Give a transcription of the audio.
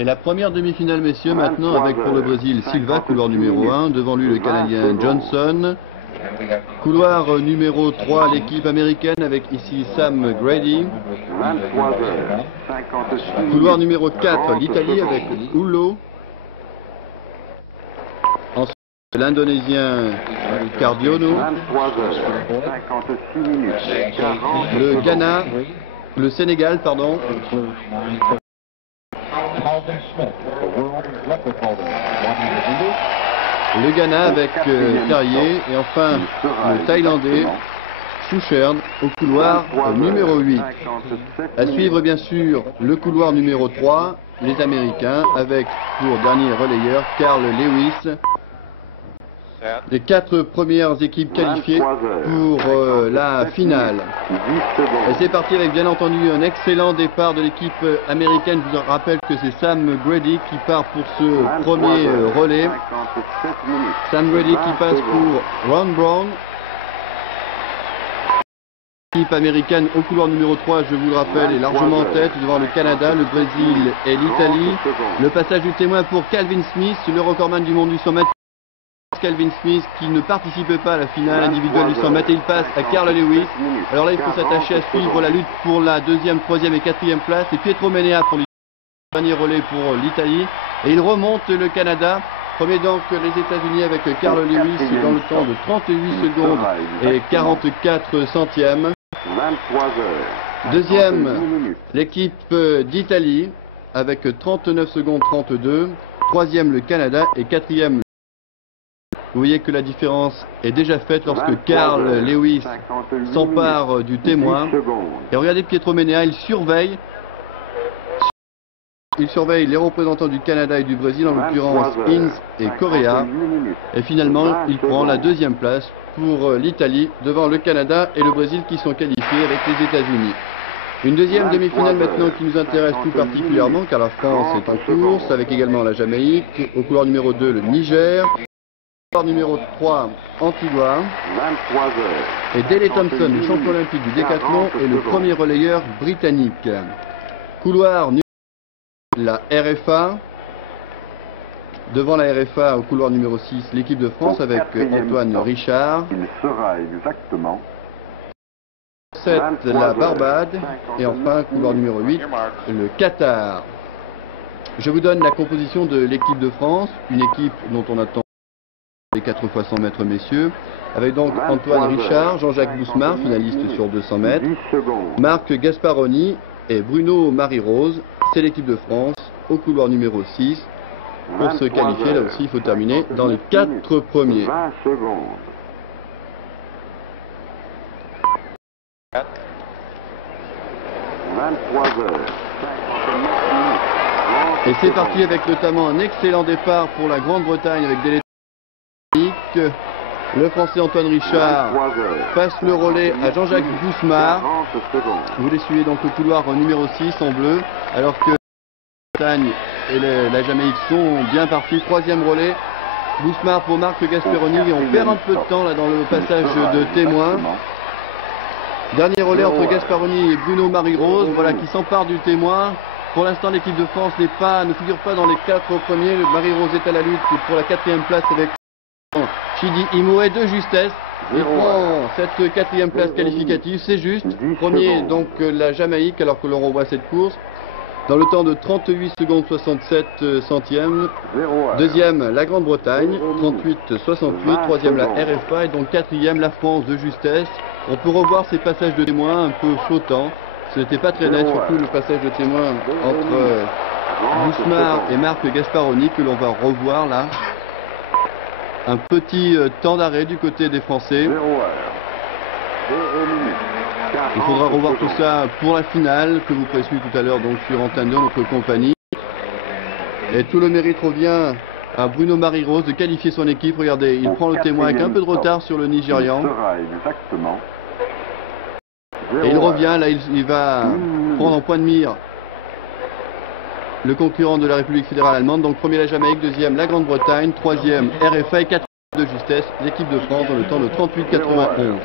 Et la première demi-finale, messieurs, maintenant avec pour le Brésil Silva, couloir numéro 1, devant lui le Canadien Johnson. Couloir numéro 3, l'équipe américaine avec ici Sam Grady. Couloir numéro 4, l'Italie avec Hullo. Ensuite, l'Indonésien Cardiono. Le Ghana, le Sénégal, pardon. Le Ghana avec Carrier et enfin le Thaïlandais Souchern au couloir numéro 8. À suivre bien sûr le couloir numéro 3, les Américains avec pour dernier relayeur Carl Lewis. Les 4 premières équipes qualifiées pour la finale. Et c'est parti avec bien entendu un excellent départ de l'équipe américaine. Je vous rappelle que c'est Sam Grady qui part pour ce premier relais. Sam Grady qui passe pour Ron Brown. L'équipe américaine au couloir numéro 3, je vous le rappelle, est largement en tête devant le Canada, le Brésil et l'Italie. Le passage du témoin pour Calvin Smith, le recordman du monde du 100 mètres. Calvin Smith qui ne participait pas à la finale individuelle du 100 mètres et il passe à Carl Lewis. Alors là il faut s'attacher à suivre la lutte pour la 2e, 3e et 4e place et Pietro Menea pour le dernier relais pour l'Italie et il remonte le Canada. Premier donc les États-Unis avec Carl Lewis dans le temps de 38 secondes et 44 centièmes. Deuxième l'équipe d'Italie avec 39 secondes 32. Troisième le Canada et quatrième. Vous voyez que la différence est déjà faite lorsque Carl Lewis s'empare du témoin. Et regardez Pietro Menea, il surveille les représentants du Canada et du Brésil, en l'occurrence Inns et Correa. Et finalement, il prend la 2e place pour l'Italie devant le Canada et le Brésil qui sont qualifiés avec les États-Unis. Une deuxième demi-finale maintenant qui nous intéresse tout particulièrement car la France est en course avec également la Jamaïque. Au couloir numéro 2, le Niger. Numéro 3, Antigua. Et Daley Thompson, le champion olympique du décathlon, est le premier relayeur britannique. Couloir numéro 2, la RFA. Devant la RFA, au couloir numéro 6, l'équipe de France avec Antoine Richard. Il sera exactement 7, la Barbade. Et enfin, couloir numéro 8, le Qatar. Je vous donne la composition de l'équipe de France, une équipe dont on attend les 4 x 100 mètres, messieurs, avec donc Antoine Richard, Jean-Jacques Bousmar, finaliste sur 200 mètres, Marc Gasparoni et Bruno Marie-Rose. C'est l'équipe de France au couloir numéro 6. Pour se qualifier, là aussi, il faut terminer dans les 4 premiers. 20 secondes. Et c'est parti avec notamment un excellent départ pour la Grande-Bretagne avec des le Français Antoine Richard passe le relais à Jean-Jacques Bousmar. Vous les suivez donc au couloir numéro 6 en bleu, alors que la Bretagne et la Jamaïque sont bien partis. 3e relais, Bousmar pour Marc Gasperoni et on perd un peu de temps là dans le passage de témoin. Dernier relais entre Gasparoni et Bruno Marie-Rose, voilà qui s'empare du témoin. Pour l'instant l'équipe de France ne figure pas dans les 4 premiers. Marie-Rose est à la lutte pour la 4e place avec Chidi Imoue de justesse. Il prend cette 4e place qualificative, c'est juste. Premier donc la Jamaïque alors que l'on revoit cette course dans le temps de 38 secondes 67 centièmes. Deuxième la Grande-Bretagne, 38-68. Troisième la RFA et donc 4e la France de justesse. On peut revoir ces passages de témoins un peu flottants. Ce n'était pas très net, surtout le passage de témoin entre Bousmar et Marc Gasparoni que l'on va revoir là. Un petit temps d'arrêt du côté des Français. Il faudra revoir tout ça pour la finale que vous pourrez suivre tout à l'heure donc sur Antenne 2, notre compagnie. Et tout le mérite revient à Bruno Marie-Rose de qualifier son équipe. Regardez, il prend le témoin avec un peu de retard sur le Nigérian. Et il revient, là il va prendre en point de mire le concurrent de la République fédérale allemande. Donc premier la Jamaïque, 2e la Grande-Bretagne, 3e RFA et 4e de justesse l'équipe de France dans le temps de 38-91.